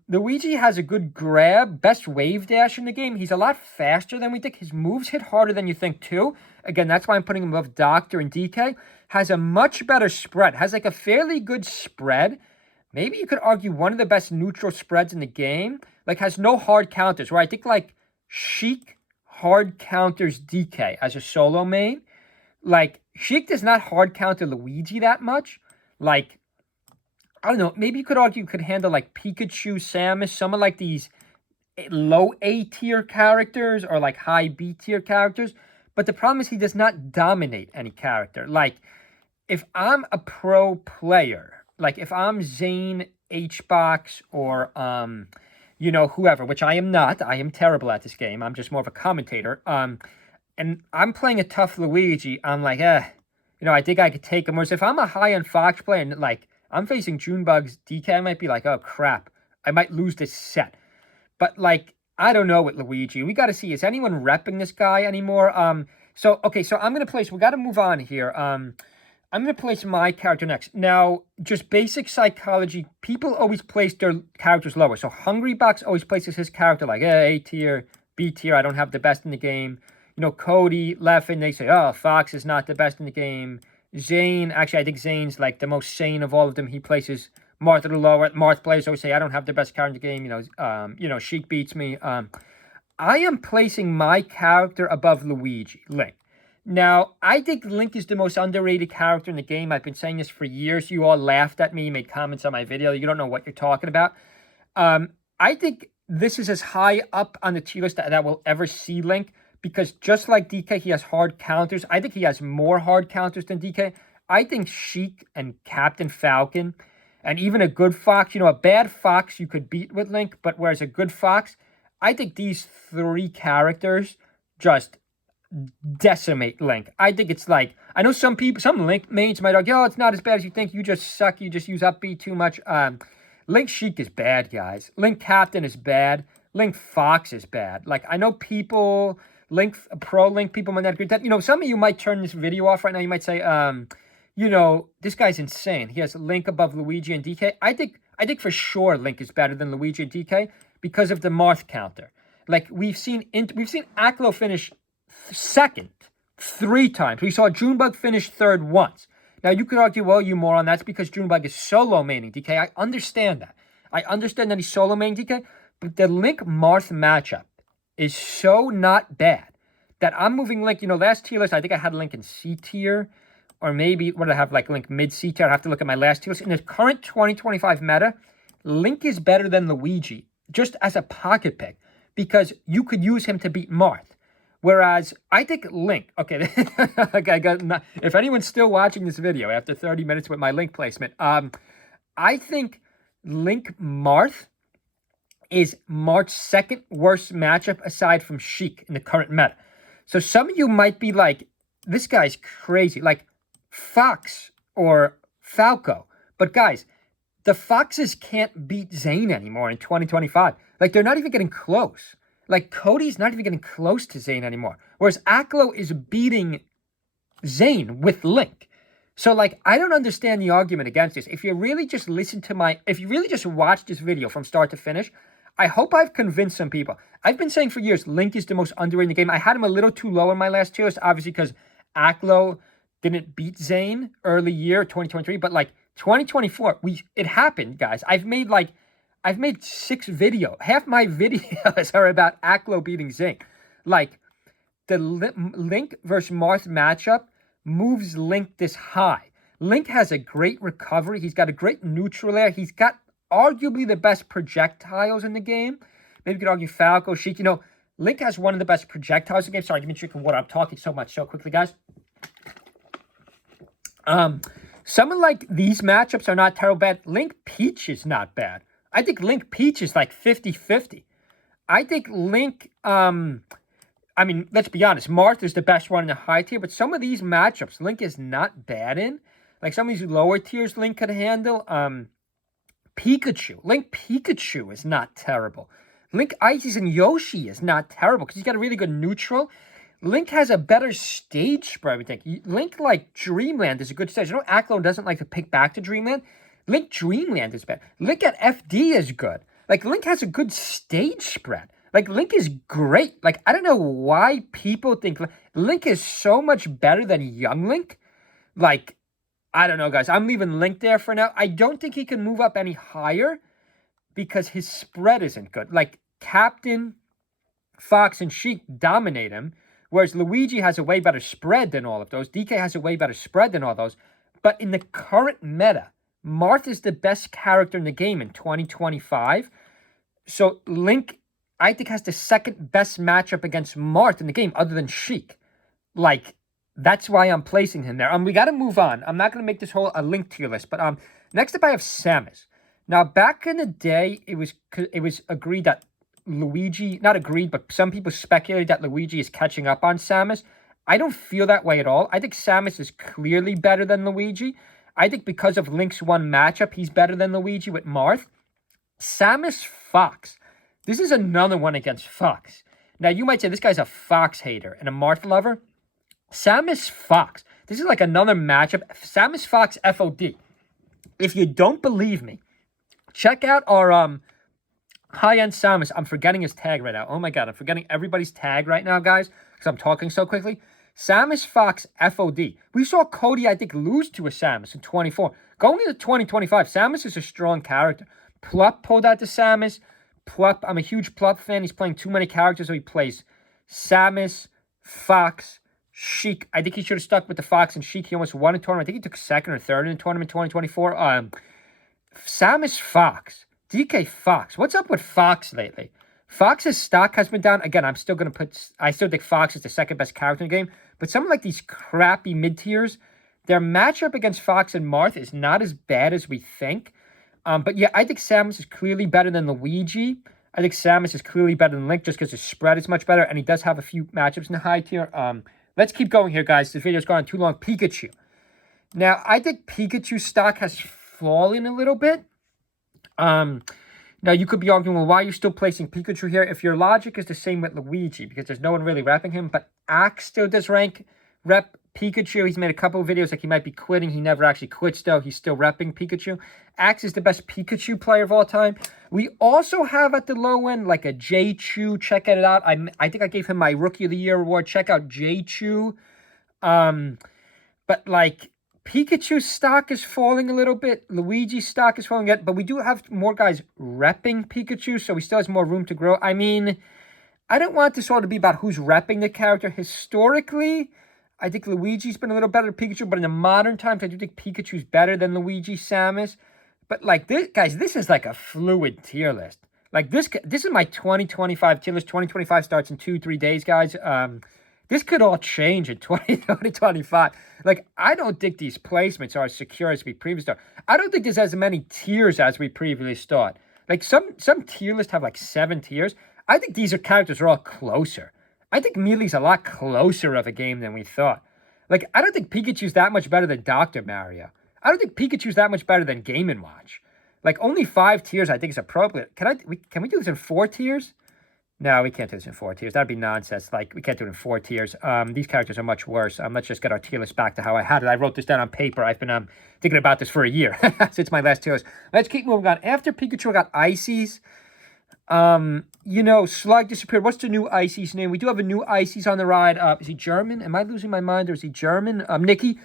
Luigi has a good grab. Best wave dash in the game. He's a lot faster than we think. His moves hit harder than you think, too. Again, that's why I'm putting him above Doctor and DK. Has a much better spread. Has, like, a fairly good spread. Maybe you could argue one of the best neutral spreads in the game. Like, has no hard counters. Where I think, like, Sheik hard counters DK as a solo main. Like, Sheik does not hard counter Luigi that much. Like, I don't know, maybe you could argue could handle, like, Pikachu, Samus, some of, like, these low A tier characters or, like, high B tier characters. But the problem is he does not dominate any character. Like, if I'm a pro player, like, if I'm Zane, HBox, or, you know, whoever, which I am not. I am terrible at this game. I'm just more of a commentator. And I'm playing a tough Luigi. I'm like, you know, I think I could take him. Whereas if I'm a high-end Fox player and, like, I'm facing Junebug's DK, I might be like, oh, crap. I might lose this set. But, like, I don't know with Luigi. We got to see, is anyone repping this guy anymore? Okay, so I'm going to place, we got to move on here. I'm going to place my character next. Now, just basic psychology, people always place their characters lower. So Hungrybox always places his character like, A tier, B tier, I don't have the best in the game. You know, Cody, Leffen, they say, oh, Fox is not the best in the game. Zane, actually, I think Zane's like the most sane of all of them. He places Marth a little lower. Marth players always say, I don't have the best character in the game. You know, Sheik beats me. I am placing my character above Luigi, Link. Now, I think Link is the most underrated character in the game. I've been saying this for years. You all laughed at me, made comments on my video. You don't know what you're talking about. I think this is as high up on the tier list that we'll ever see Link, because just like DK, he has hard counters. I think he has more hard counters than DK. I think Sheik and Captain Falcon, and even a good Fox, you know, a bad Fox you could beat with Link, but whereas a good Fox, I think these three characters just decimate Link. I think it's like, I know some people, some Link mates might argue, oh, it's not as bad as you think, you just suck, you just use up B too much. Link Sheik is bad, guys. Link Captain is bad. Link Fox is bad. Like, I know people, pro Link people might not agree with that. You know, some of you might turn this video off right now. You might say, you know, this guy's insane. He has Link above Luigi and DK. I think for sure Link is better than Luigi and DK because of the Marth counter. Like, we've seen Aklo finish second 3 times. We saw Junebug finish third once. Now, you could argue, well, you moron, that's because Junebug is solo maining DK. I understand that. I understand that he's solo maining DK, but the Link-Marth matchup is so not bad that I'm moving Link. You know, last tier list, I think I had Link in C tier, or maybe, what did I have, like Link mid-C tier? I'd have to look at my last tier list. In the current 2025 meta, Link is better than Luigi, just as a pocket pick, because you could use him to beat Marth. Whereas, I think Link, okay, if anyone's still watching this video after 30 minutes with my Link placement, I think Link Marth is Marth's second worst matchup aside from Sheik in the current meta. So some of you might be like, this guy's crazy, like Fox or Falco. But guys, the Foxes can't beat Zane anymore in 2025. Like, they're not even getting close. Like, Cody's not even getting close to Zane anymore. Whereas Aklo is beating Zane with Link. So, like, I don't understand the argument against this. If you really just if you really just watch this video from start to finish, I hope I've convinced some people. I've been saying for years, Link is the most underrated in the game. I had him a little too low in my last tier list, obviously, because Aklo didn't beat Zane early year, 2023. But, like, 2024, it happened, guys. I've made 6 videos. Half my videos are about Aklo beating Zane. Like, the Link versus Marth matchup moves Link this high. Link has a great recovery. He's got a great neutral air. He's got arguably the best projectiles in the game. Maybe you could argue Falco, Sheik. You know, Link has one of the best projectiles in the game. Sorry, give me a drink of water. I'm talking so quickly, guys. Some of, like, these matchups are not terrible bad. Link Peach is not bad. I think Link Peach is like 50-50. I think Link, I mean, let's be honest, Marth is the best one in the high tier, but some of these matchups, Link is not bad in. Like, some of these lower tiers Link could handle. Pikachu. Link Pikachu is not terrible. Link Ices and Yoshi is not terrible because he's got a really good neutral. Link has a better stage spread, I think. Link, like, Dreamland is a good stage. I know Aklo doesn't like to pick back to Dreamland. Link Dreamland is bad. Link at FD is good. Like, Link has a good stage spread. Like, Link is great. Like, I don't know why people think Link is so much better than Young Link. Like, I don't know, guys. I'm leaving Link there for now. I don't think he can move up any higher because his spread isn't good. Like, Captain, Fox, and Sheik dominate him, whereas Luigi has a way better spread than all of those. DK has a way better spread than all those. But in the current meta, Marth is the best character in the game in 2025. So Link, I think, has the second best matchup against Marth in the game other than Sheik. Like, that's why I'm placing him there. We got to move on. I'm not going to make this whole a Link tier list. But next up I have Samus. Now, back in the day, it was agreed that Luigi, not agreed, but some people speculated that Luigi is catching up on Samus. I don't feel that way at all. I think Samus is clearly better than Luigi. I think because of Link's one matchup, he's better than Luigi with Marth. Samus Fox. This is another one against Fox. Now, you might say this guy's a Fox hater and a Marth lover. Samus Fox. This is like another matchup. Samus Fox FOD. If you don't believe me, check out our high-end Samus. I'm forgetting his tag right now. Oh my god, I'm forgetting everybody's tag right now, guys, because I'm talking so quickly. Samus Fox FOD. We saw Cody, I think, lose to a Samus in 24. Going into 2025, Samus is a strong character. Plup pulled out the Samus. Plup, I'm a huge Plup fan. He's playing too many characters, so he plays Samus, Fox, Sheik. I think he should have stuck with the Fox and Sheik. He almost won a tournament. I think he took second or third in the tournament in 2024. Samus Fox. DK Fox. What's up with Fox lately? Fox's stock has been down. Again, I still think Fox is the second best character in the game. But some of like these crappy mid-tiers, their matchup against Fox and Marth is not as bad as we think. But yeah, I think Samus is clearly better than Luigi. I think Samus is clearly better than Link just because his spread is much better. And he does have a few matchups in the high tier. Let's keep going here, guys. This video's gone too long. Pikachu. Now, I think Pikachu's stock has fallen a little bit. Now, you could be arguing, well, why are you still placing Pikachu here? If your logic is the same with Luigi, because there's no one really repping him, but Axe still does rep Pikachu. He's made a couple of videos like he might be quitting. He never actually quits, though. He's still repping Pikachu. Axe is the best Pikachu player of all time. We also have at the low end, like a J-Chew. Check it out. I think I gave him my Rookie of the Year award. Check out J-Chew. But, like, Pikachu's stock is falling a little bit. Luigi's stock is falling yet, but we do have more guys repping Pikachu, so he still has more room to grow. I mean, I don't want this all to be about who's repping the character. Historically, I think Luigi's been a little better than Pikachu, but in the modern times, I do think Pikachu's better than Luigi Samus. But, like, this, guys, this is like a fluid tier list. Like, this is my 2025 tier list. 2025 starts in 2-3 days, guys. This could all change in 2025. Like, I don't think these placements are as secure as we previously thought. I don't think there's as many tiers as we previously thought. Like, some tier lists have, like, 7 tiers. I think these characters are all closer. I think Mewtwo's a lot closer of a game than we thought. Like, I don't think Pikachu's that much better than Dr. Mario. I don't think Pikachu's that much better than Game & Watch. Like, only 5 tiers I think is appropriate. Can we do this in 4 tiers? No, we can't do this in 4 tiers. That'd be nonsense. Like, we can't do it in 4 tiers. These characters are much worse. Let's just get our tier list back to how I had it. I wrote this down on paper. I've been thinking about this for a year since my last tier list. Let's keep moving on. After Pikachu, I got Ices. You know, Slug disappeared. What's the new Ices name? We do have a new Ices on the ride. Is he German? Am I losing my mind, or is he German? Nikki.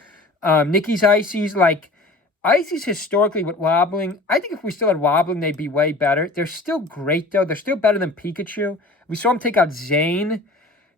Nikki's Ices. Like, Ices historically with wobbling, I think if we still had wobbling, they'd be way better. They're still great, though. They're still better than Pikachu. We saw him take out Zane.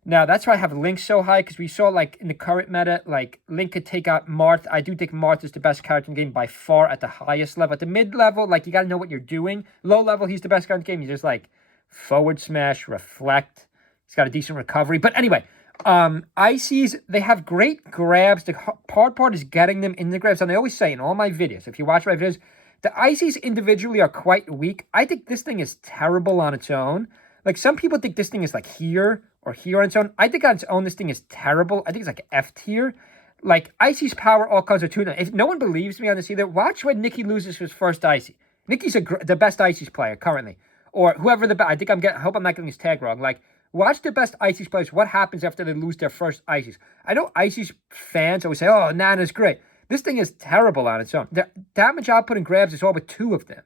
Now, that's why I have Link so high, because we saw, like, in the current meta, like, Link could take out Marth. I do think Marth is the best character in the game by far at the highest level. At the mid-level, like, you got to know what you're doing. Low-level, he's the best character in the game. You just, like, forward smash, reflect. He's got a decent recovery. But anyway, Ices, they have great grabs. The hard part is getting them in the grabs. And I always say in all my videos, if you watch my videos, the Ices individually are quite weak. I think this thing is terrible on its own. Like, some people think this thing is, like, here or here on its own. I think on its own, this thing is terrible. I think it's, like, F tier. Like, Icy's power all comes with 2. If no one believes me on this either, watch when Nikki loses his first Icy. Nikki's the best Icy's player currently. Or whoever the best. I hope I'm not getting his tag wrong. Like, watch the best Icy's players. What happens after they lose their first Icy's? I know Icy's fans always say, oh, Nana's great. This thing is terrible on its own. The damage output and grabs is all but 2 of them.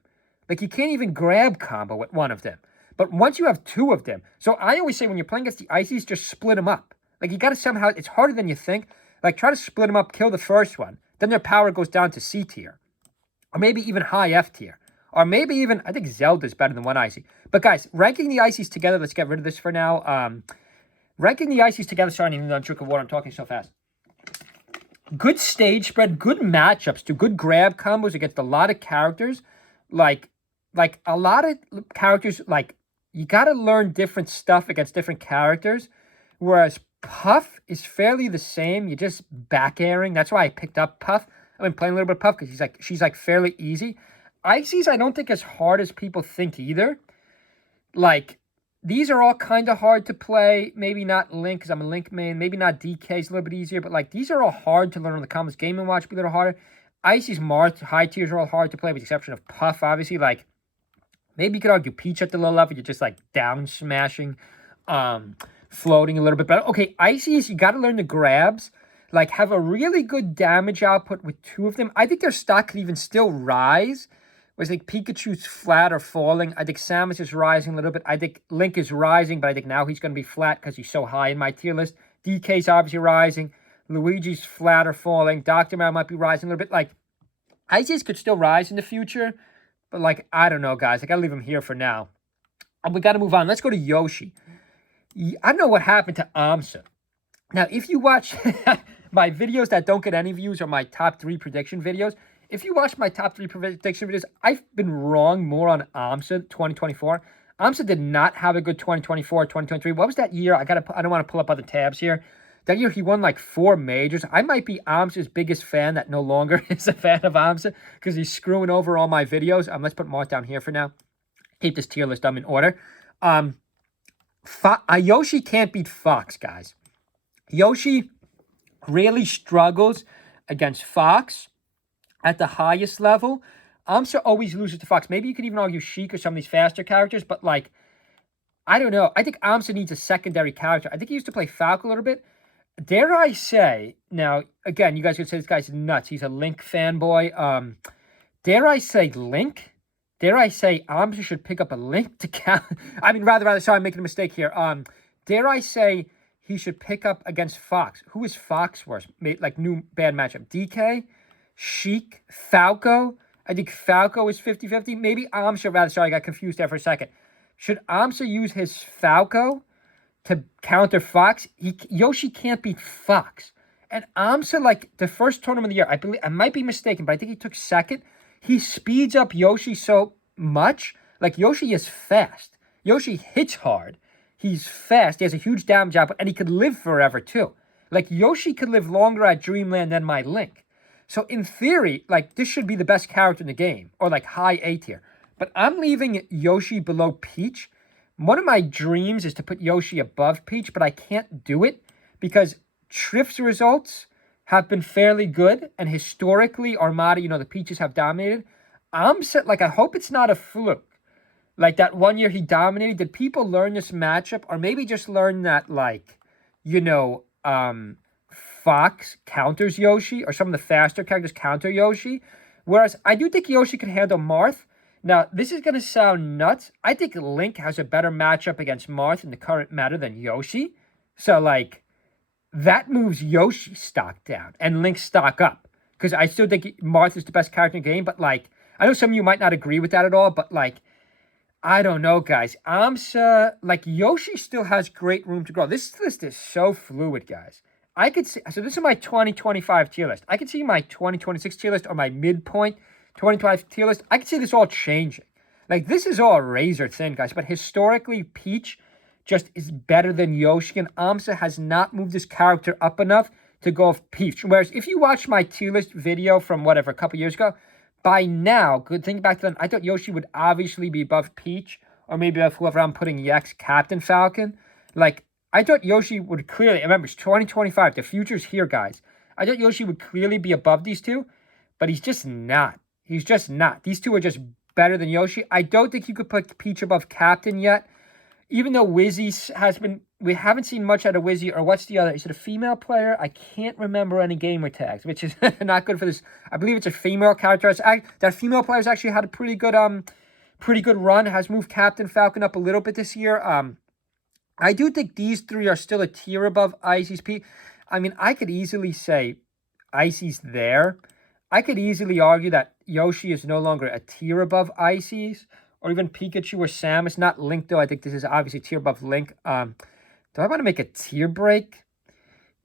Like, you can't even grab combo with 1 of them. But once you have 2 of them, so I always say when you're playing against the Ices, just split them up. Like, you got to somehow, it's harder than you think. Like, try to split them up, kill the first one. Then their power goes down to C tier. Or maybe even high F tier. Or maybe even, I think Zelda's better than 1 Icy. But guys, ranking the Ices together, let's get rid of this for now. Ranking the Ices together, sorry, I didn't even drink of water, I'm talking so fast. Good stage spread, good matchups, do good grab combos against a lot of characters. Like a lot of characters, like, you got to learn different stuff against different characters. Whereas Puff is fairly the same. You're just back airing. That's why I picked up Puff. I've been playing a little bit of Puff because she's like fairly easy. Icy's I don't think as hard as people think either. Like, these are all kind of hard to play. Maybe not Link because I'm a Link main. Maybe not DK's a little bit easier. But, like, these are all hard to learn on the combos. Game & Watch be a little harder. Icy's Marth, high tiers are all hard to play with the exception of Puff, obviously. Like, Maybe you could argue Peach at the low level. You're just like down smashing, floating a little bit better. Okay, Icy's, you got to learn the grabs. Like, have a really good damage output with 2 of them. I think their stock could even still rise. Whereas, like, Pikachu's flat or falling. I think Samus is rising a little bit. I think Link is rising, but I think now he's going to be flat because he's so high in my tier list. DK's obviously rising. Luigi's flat or falling. Dr. Mario might be rising a little bit. Like, Icy's could still rise in the future. But, like, I don't know, guys. I got to leave him here for now. And we got to move on. Let's go to Yoshi. I don't know what happened to Amsa. Now, if you watch my videos that don't get any views or my top 3 prediction videos, if you watch my top 3 prediction videos, I've been wrong more on Amsa 2024. Amsa did not have a good 2024, 2023. What was that year? I don't want to pull up other tabs here. That year, he won like 4 majors. I might be Amsa's biggest fan that no longer is a fan of Amsa because he's screwing over all my videos. Let's put Marth down here for now. Keep this tier list in order. Yoshi can't beat Fox, guys. Yoshi really struggles against Fox at the highest level. Amsa always loses to Fox. Maybe you could even argue Sheik or some of these faster characters, but like, I don't know. I think Amsa needs a secondary character. I think he used to play Falco a little bit. Dare I say, now, again, you guys could say this guy's nuts. He's a Link fanboy. Dare I say Link? Dare I say Amsa should pick up a Link to count? I mean, rather, sorry, I'm making a mistake here. Dare I say he should pick up against Fox? Who is Fox worse? Like, new bad matchup. DK? Sheik? Falco? I think Falco is 50-50. Maybe Amsa, rather, sorry, I got confused there for a second. Should Amsa use his Falco to counter Fox? Yoshi can't beat Fox. And Amsa, like, the first tournament of the year, I might be mistaken, but I think he took second. He speeds up Yoshi so much. Like, Yoshi is fast. Yoshi hits hard. He's fast. He has a huge damage output, and he could live forever, too. Like, Yoshi could live longer at Dreamland than my Link. So, in theory, like, this should be the best character in the game, or, like, high A tier. But I'm leaving Yoshi below Peach. One of my dreams is to put Yoshi above Peach, but I can't do it because Triff's results have been fairly good, and historically, Armada, the Peaches have dominated. I hope it's not a fluke. Like, that one year he dominated, did people learn this matchup? Or maybe just learn that, like, Fox counters Yoshi, or some of the faster characters counter Yoshi. Whereas, I do think Yoshi can handle Marth. Now, this is going to sound nuts. I think Link has a better matchup against Marth in the current meta than Yoshi. So, like, that moves Yoshi's stock down and Link's stock up. Because I still think Marth is the best character in the game. But, like, I know some of you might not agree with that at all. But, like, I don't know, guys. Amsa, like, Yoshi still has great room to grow. This list is so fluid, guys. I could see, so this is my 2025 tier list. I could see my 2026 tier list or my midpoint 2025 tier list. I could see this all changing. Like, this is all razor thin, guys. But historically, Peach just is better than Yoshi. And Amsa has not moved this character up enough to go off Peach. Whereas, if you watch my tier list video from, whatever, a couple years ago, by now, good thing back then, I thought Yoshi would obviously be above Peach. Or maybe above whoever I'm putting EX, Captain Falcon. Like, I thought Yoshi would clearly, remember, it's 2025. The future's here, guys. I thought Yoshi would clearly be above these two. But he's just not. He's just not. These two are just better than Yoshi. I don't think you could put Peach above Captain yet. Even though Wizzy has been... We haven't seen much out of Wizzy. Or what's the other? Is it a female player? I can't remember any gamer tags, which is not good for this. I believe it's a female character. That female player's actually had a pretty good run. Has moved Captain Falcon up a little bit this year. I do think these three are still a tier above Icy's Peach. I mean, I could easily say Icy's there. I could easily argue that Yoshi is no longer a tier above Icy's, or even Pikachu or Samus. Not Link, though. I think this is obviously a tier above Link. Do I want to make a tier break?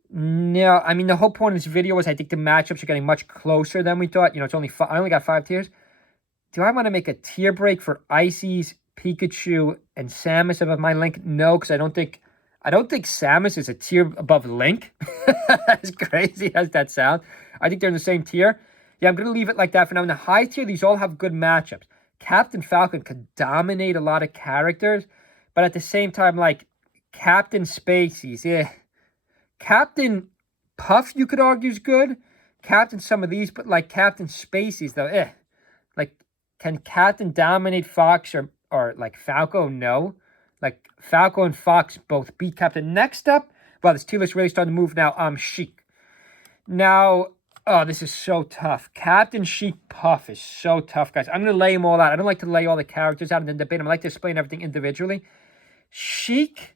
No. I mean, the whole point of this video was I think the matchups are getting much closer than we thought. It's only I only got 5 tiers. Do I want to make a tier break for Icy's, Pikachu, and Samus above my Link? No, because I don't think Samus is a tier above Link. As crazy as that sounds. I think they're in the same tier. Yeah, I'm going to leave it like that for now. In the high tier, these all have good matchups. Captain Falcon could dominate a lot of characters, but at the same time, like, Captain Spaceys, yeah. Captain Puff, you could argue, is good. Captain some of these, but, like, Captain Spaceys, though, Like, can Captain dominate Fox or or like Falco, no. Like Falco and Fox both beat Captain. Next up, well, this tier list really starting to move now. Sheik. Now, oh, this is so tough. Captain Sheik Puff is so tough, guys. I'm going to lay them all out. I don't like to lay all the characters out and then debate them. I like to explain everything individually. Sheik,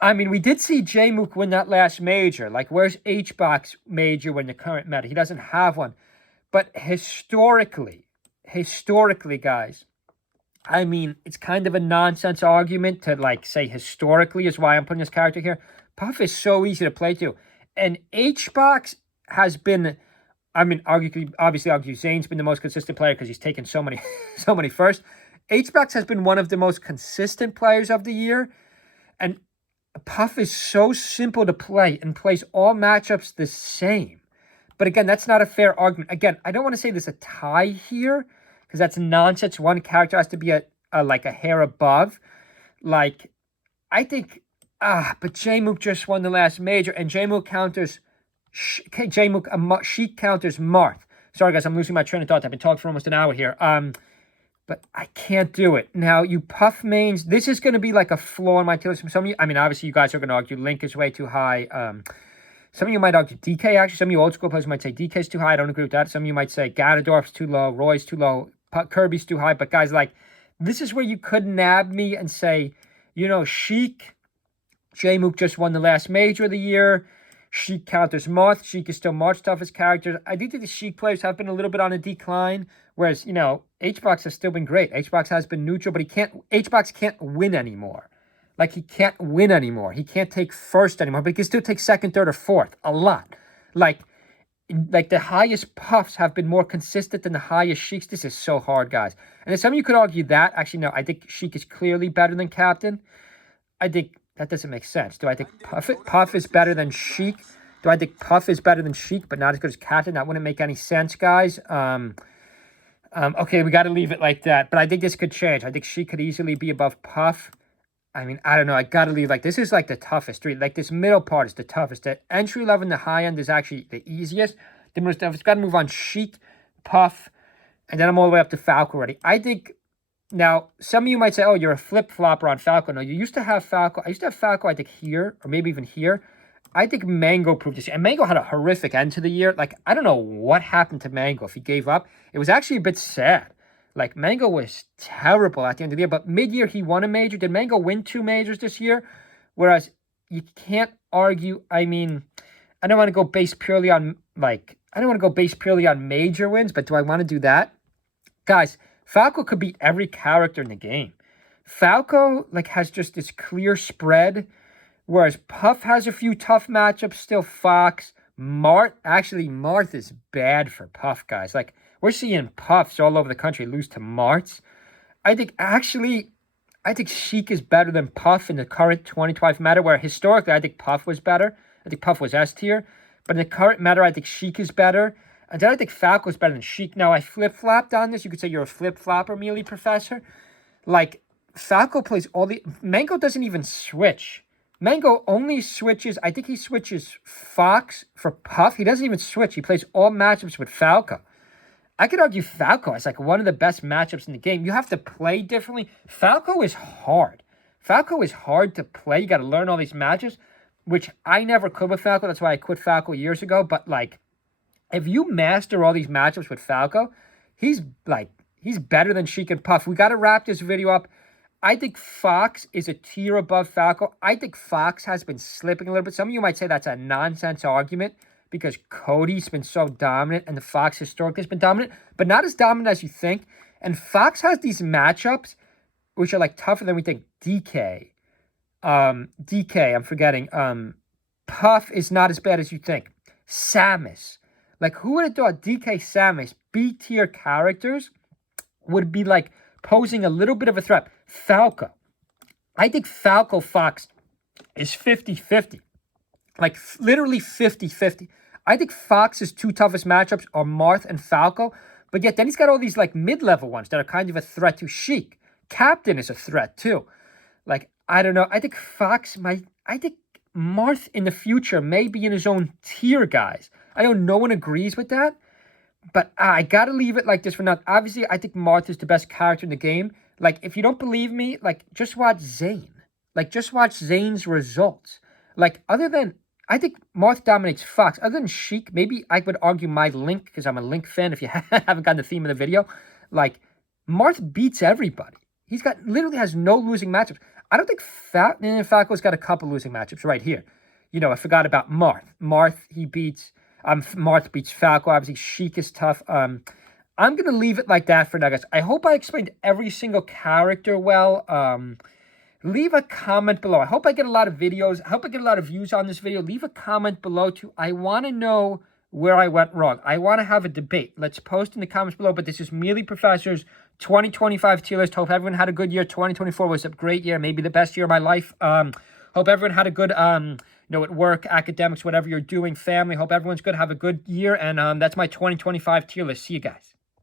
I mean, we did see J-Mook win that last major. Like, where's H-Box major when the current meta? He doesn't have one. But historically, guys, I mean, it's kind of a nonsense argument to, like, say historically is why I'm putting this character here. Puff is so easy to play to. And H-Box has been, I mean, obviously argue Zane's been the most consistent player because he's taken so many, so many first. H-Box has been one of the most consistent players of the year. And Puff is so simple to play and plays all matchups the same. But again, that's not a fair argument. Again, I don't want to say there's a tie here because that's nonsense. One character has to be like a hair above. Like, I think, but J-Mook just won the last major and J-Mook counters, Sheik counters Marth. Sorry, guys, I'm losing my train of thought. I've been talking for almost an hour here. But I can't do it. Now, you Puff mains, this is going to be like a flaw in my tier list. Some of you, I mean, obviously, you guys are going to argue Link is way too high. Some of you might argue DK, actually. Some of you old school players might say DK is too high. I don't agree with that. Some of you might say Ganondorf's too low, Roy's too low, Kirby's too high. But guys, like, this is where you could nab me and say, you know, Sheik, J-Mook just won the last major of the year. Sheik counters Marth. Sheik is still Marth's toughest character. I do think the Sheik players have been a little bit on a decline, whereas, you know, H-Box has still been great. H-Box has been neutral, but H-Box can't win anymore. Like, he can't win anymore. He can't take first anymore, but he can still take second, third, or fourth. A lot. Like the highest Puffs have been more consistent than the highest Sheiks. This is so hard, guys. And then some of you could argue that. Actually, no, I think Sheik is clearly better than Captain. I think that doesn't make sense. Do I think Puff is better than Sheik? Do I think Puff is better than Sheik, but not as good as Captain? That wouldn't make any sense, guys. Okay, we got to leave it like that. But I think this could change. I think Sheik could easily be above Puff. I mean, I don't know. I got to leave like this is like the toughest street. Like this middle part is the toughest. The entry level and the high end is actually the easiest. The most toughest. Got to move on Sheik, Puff, and then I'm all the way up to Falco already. I think now some of you might say, "Oh, you're a flip flopper on Falco." No, you used to have Falco. I used to have Falco. I think here or maybe even here. I think Mango proved this. And Mango had a horrific end to the year. Like I don't know what happened to Mango if he gave up. It was actually a bit sad. Like, Mango was terrible at the end of the year, but mid-year he won a major. Did Mango win 2 majors this year? Whereas you can't argue, I mean, I don't want to go based purely on, like, I don't want to go based purely on major wins, but do I want to do that? Guys, Falco could beat every character in the game. Falco, like, has just this clear spread, whereas Puff has a few tough matchups, still Fox. Marth is bad for Puff, guys. Like, we're seeing Puffs all over the country lose to Marths. I think Sheik is better than Puff in the current 2012 meta, where historically I think Puff was better. I think Puff was S tier. But in the current meta, I think Sheik is better. And then I think Falco is better than Sheik. Now, I flip-flopped on this. You could say you're a flip-flopper, Mealy Professor. Like, Falco plays all the... Mango doesn't even switch. Mango only switches... I think he switches Fox for Puff. He doesn't even switch. He plays all matchups with Falco. I could argue Falco is like one of the best matchups in the game. You have to play differently. Falco is hard. Falco is hard to play. You got to learn all these matches, which I never could with Falco. That's why I quit Falco years ago. But, like, if you master all these matchups with Falco, he's better than Sheik and Puff. We got to wrap this video up. I think Fox is a tier above Falco. I think Fox has been slipping a little bit. Some of you might say that's a nonsense argument, because Cody's been so dominant and the Fox historically has been dominant, but not as dominant as you think. And Fox has these matchups which are like tougher than we think. DK, I'm forgetting. Puff is not as bad as you think. Samus. Like, who would have thought DK, Samus, B tier characters would be like posing a little bit of a threat? Falco. I think Falco Fox is 50-50. Like, literally 50-50. I think Fox's 2 toughest matchups are Marth and Falco, but yet then he's got all these, like, mid-level ones that are kind of a threat to Sheik. Captain is a threat, too. Like, I don't know. I think I think Marth in the future may be in his own tier, guys. I know no one agrees with that, but I gotta leave it like this for now. Obviously, I think Marth is the best character in the game, Like, if you don't believe me, like, just watch Zane. Like, just watch Zane's results. Like, other than, I think Marth dominates Fox. Other than Sheik, maybe I would argue my Link, because I'm a Link fan, if you haven't gotten the theme of the video. Like, Marth beats everybody. He's got, literally has no losing matchups. I don't think Falco's got a couple losing matchups right here. You know, I forgot about Marth. Marth, he beats, Marth beats Falco. Obviously, Sheik is tough. I'm going to leave it like that for now, guys. I hope I explained every single character well. Leave a comment below. I hope I get a lot of videos. I hope I get a lot of views on this video. Leave a comment below, too. I want to know where I went wrong. I want to have a debate. Let's post in the comments below. But this is Mealy Professor's 2025 tier list. Hope everyone had a good year. 2024 was a great year. Maybe the best year of my life. Hope everyone had a good, you know, at work, academics, whatever you're doing, family. Hope everyone's good. Have a good year. And that's my 2025 tier list. See you guys.